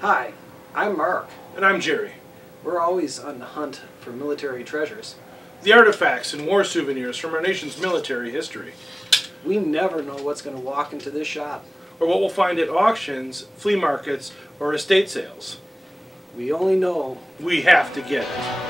Hi, I'm Mark. And I'm Jerry. We're always on the hunt for military treasures. The artifacts and war souvenirs from our nation's military history. We never know what's going to walk into this shop. Or what we'll find at auctions, flea markets, or estate sales. We only know We have to get it.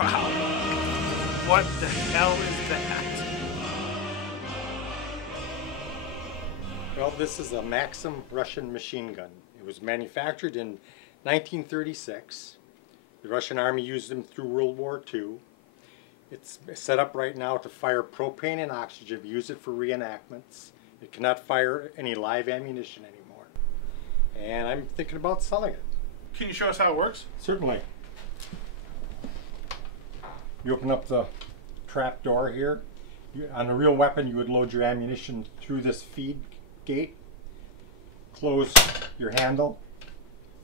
Wow. What the hell is that? Well, this is a Maxim Russian machine gun. It was manufactured in 1936. The Russian Army used them through World War II. It's set up right now to fire propane and oxygen. We use it for reenactments. It cannot fire any live ammunition anymore. And I'm thinking about selling it. Can you show us how it works? Certainly. You open up the trap door here. On a real weapon, you would load your ammunition through this feed gate, close your handle,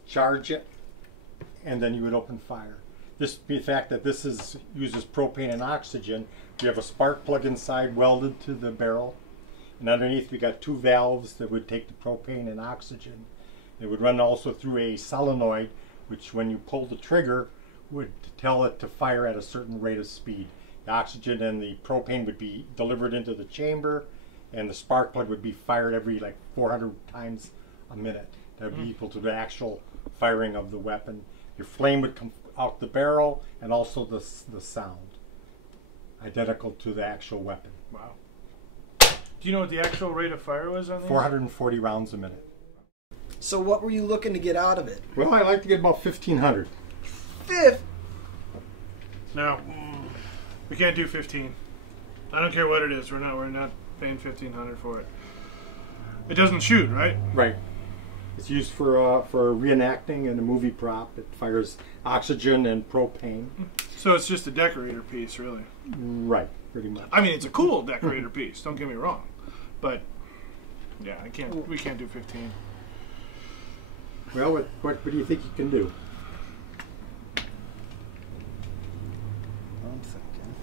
charge it, and then you would open fire. This, the fact that this uses propane and oxygen, you have a spark plug inside welded to the barrel, and underneath we got two valves that would take the propane and oxygen. It would run also through a solenoid, which when you pull the trigger would tell it to fire at a certain rate of speed. The oxygen and the propane would be delivered into the chamber, and the spark plug would be fired every like 400 times a minute. That would be equal to the actual firing of the weapon. Your flame would come out the barrel, and also the sound, identical to the actual weapon. Wow. Do you know what the actual rate of fire was on these? 440 rounds a minute. So what were you looking to get out of it? Well, I like to get about 1,500. No, we can't do 15. I don't care what it is. We're not paying 1,500 for it. It doesn't shoot, right? Right. It's used for reenacting and a movie prop. It fires oxygen and propane. So it's just a decorator piece, really. Right, pretty much. I mean, it's a cool decorator piece. Don't get me wrong, but yeah, we can't do 15. Well, what do you think you can do? I'm thinking.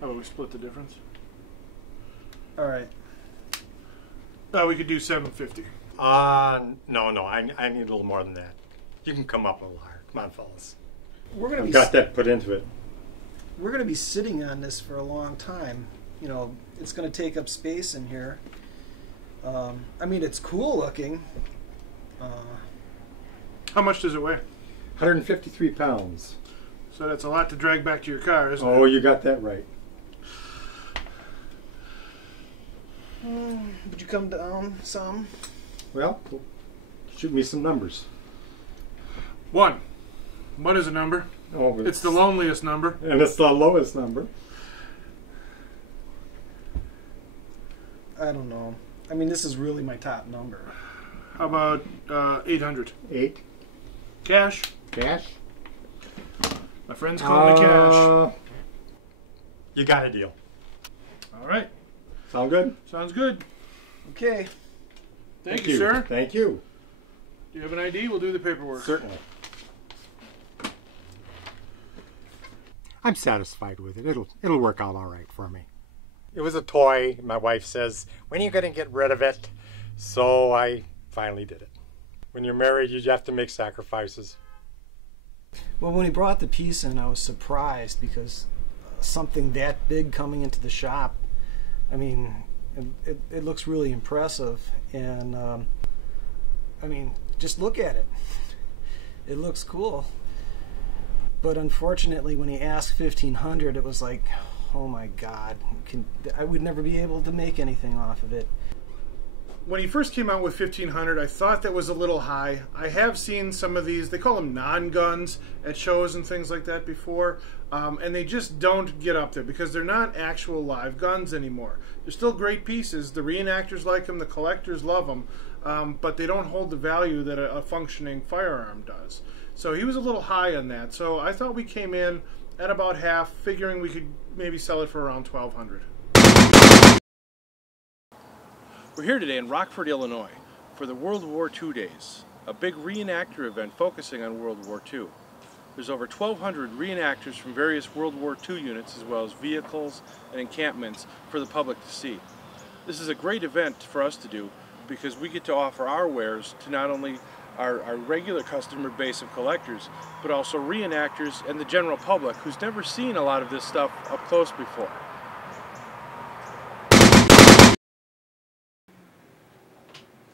How about we split the difference? All right. We could do 750. No, I need a little more than that. You can come up a little higher. Come on, fellas. I've got that put into it. We're gonna be sitting on this for a long time. You know, it's gonna take up space in here. I mean, it's cool looking. How much does it weigh? 153 pounds. So that's a lot to drag back to your car, isn't it? Oh, you got that right. Would you come down some? Well, shoot me some numbers. 1. What is a number? Oh, It's the loneliest number. And it's the lowest number. I don't know. I mean, this is really my top number. How about 800? 8. Cash? Cash? My friends call me cash. You got a deal. All right. Sound good? Sounds good. Okay. Thank you, sir. Thank you. Do you have an ID? We'll do the paperwork. Certainly. I'm satisfied with it. It'll work out all right for me. It was a toy. My wife says, when are you going to get rid of it? So I finally did it. When you're married, you have to make sacrifices. Well, when he brought the piece in, I was surprised because something that big coming into the shop, I mean, it looks really impressive. And, I mean, just look at it. It looks cool. But unfortunately, when he asked $1,500, it was like, oh my God, I would never be able to make anything off of it. when he first came out with 1500, I thought that was a little high. I have seen some of these, they call them non-guns at shows and things like that before, and they just don't get up there because they're not actual live guns anymore. They're still great pieces. The reenactors like them, the collectors love them, but they don't hold the value that a functioning firearm does. So he was a little high on that. So I thought we came in at about half, figuring we could maybe sell it for around $1,200. We're here today in Rockford, Illinois for the World War II Days, a big reenactor event focusing on World War II. There's over 1,200 reenactors from various World War II units as well as vehicles and encampments for the public to see. This is a great event for us to do because we get to offer our wares to not only our regular customer base of collectors, but also reenactors and the general public who's never seen a lot of this stuff up close before.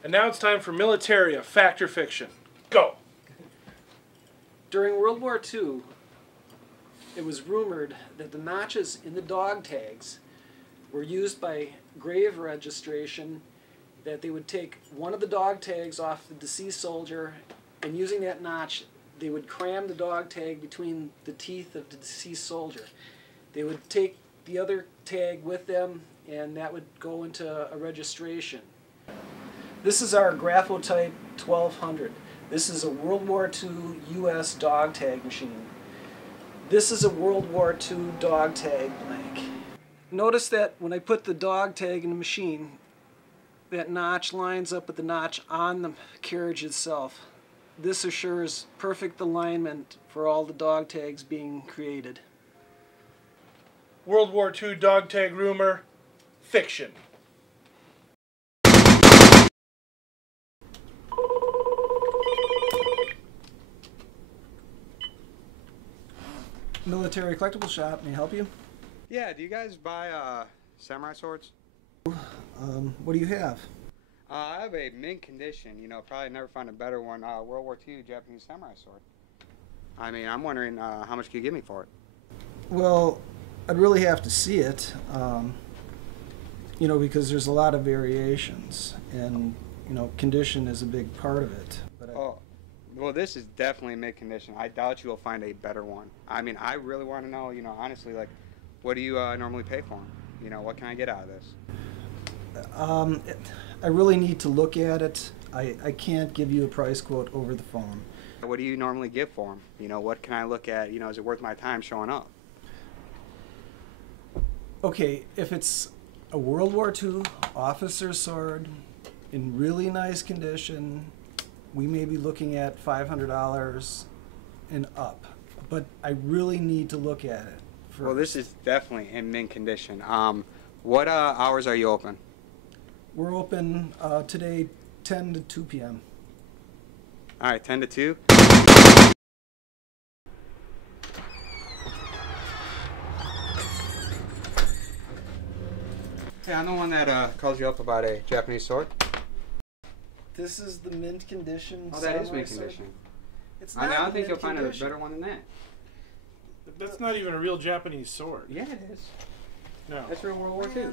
And now it's time for Militaria, Fact or Fiction. Go! During World War II, it was rumored that the notches in the dog tags were used by grave registration, that they would take one of the dog tags off the deceased soldier, and using that notch, they would cram the dog tag between the teeth of the deceased soldier. They would take the other tag with them, and that would go into a registration. This is our Graphotype 1200. This is a World War II U.S. dog tag machine. This is a World War II dog tag blank. Notice that when I put the dog tag in the machine, that notch lines up with the notch on the carriage itself. This assures perfect alignment for all the dog tags being created. World War II dog tag rumor, fiction. Military Collectible Shop, may I help you? Yeah, do you guys buy samurai swords? What do you have? I have a mint condition, you know, probably never find a better one, World War II Japanese samurai sword. I mean, I'm wondering how much can you give me for it? Well, I'd really have to see it, you know, because there's a lot of variations, and, you know, condition is a big part of it. But well, this is definitely mint condition. I doubt you will find a better one. I mean, I really want to know, you know, honestly, like, what do you normally pay for them? You know, what can I get out of this? I really need to look at it. I can't give you a price quote over the phone. What do you normally give for them? You know, what can I look at? You know, is it worth my time showing up? Okay, if it's a World War II officer sword in really nice condition, we may be looking at $500 and up. But I really need to look at it first. Well, this is definitely in mint condition. What hours are you open? We're open today 10 to 2 p.m. All right, 10 to 2. Hey, I'm the one that called you up about a Japanese sword. This is the mint condition. Oh, that is samurai mint sword. condition. It's I mean, I don't think mint you'll find a condition. better one than that. That's not even a real Japanese sword. Yeah, it is. No. That's from World War II.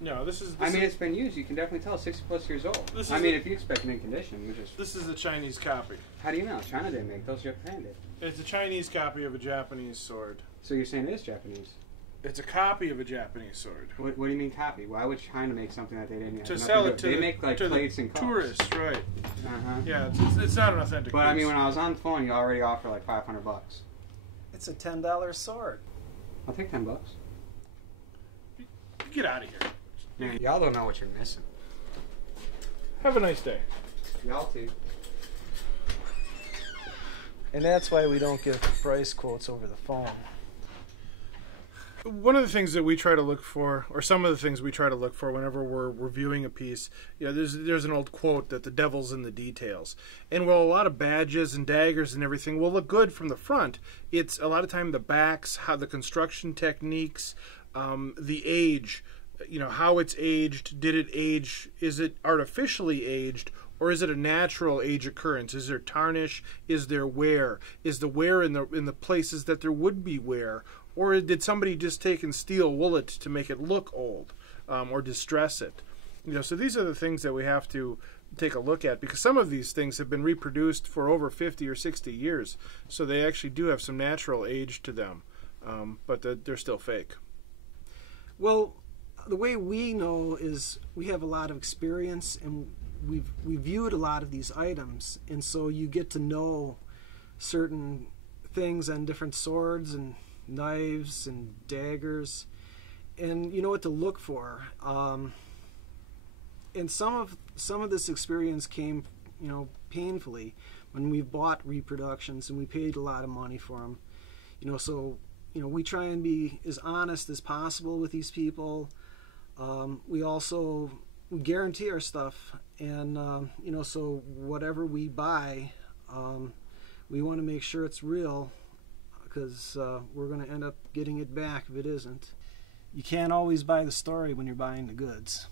No, this is... I mean, it's been used. You can definitely tell 60+ years old. I mean, if you expect mint condition, which is... This is a Chinese copy. How do you know? China didn't make those. Japan did. It's a Chinese copy of a Japanese sword. So you're saying it is Japanese? It's a copy of a Japanese sword. What do you mean copy? Why would China make something that they didn't have To nothing sell do? it to They the, make like to plates the and cups. tourists, right? Uh-huh. Yeah, it's not an authentic But I piece. mean, when I was on the phone, you already offer like $500. It's a $10 sword. I'll take $10. Get out of here. Man, y'all don't know what you're missing. Have a nice day. Y'all too. And that's why we don't give price quotes over the phone. One of the things that we try to look for, or some of the things we try to look for whenever we're reviewing a piece, you know, there's an old quote that the devil's in the details. And while a lot of badges and daggers and everything will look good from the front, it's a lot of time the backs, how the construction techniques, the age, you know, how it's aged, did it age, is it artificially aged, or is it a natural age occurrence? Is there tarnish? Is there wear? Is the wear in the places that there would be wear? Or did somebody just take and steel wool it to make it look old or distress it? You know, so these are the things that we have to take a look at, because some of these things have been reproduced for over 50 or 60 years, so they actually do have some natural age to them, but they're still fake. Well, the way we know is we have a lot of experience, and we've viewed a lot of these items, and so you get to know certain things on different swords and knives and daggers, and you know what to look for. And some of this experience came, you know, painfully when we've bought reproductions and we paid a lot of money for them. You know, so you know, we try and be as honest as possible with these people. We also guarantee our stuff, and you know, so whatever we buy, we want to make sure it's real, because we're going to end up getting it back if it isn't. You can't always buy the story when you're buying the goods.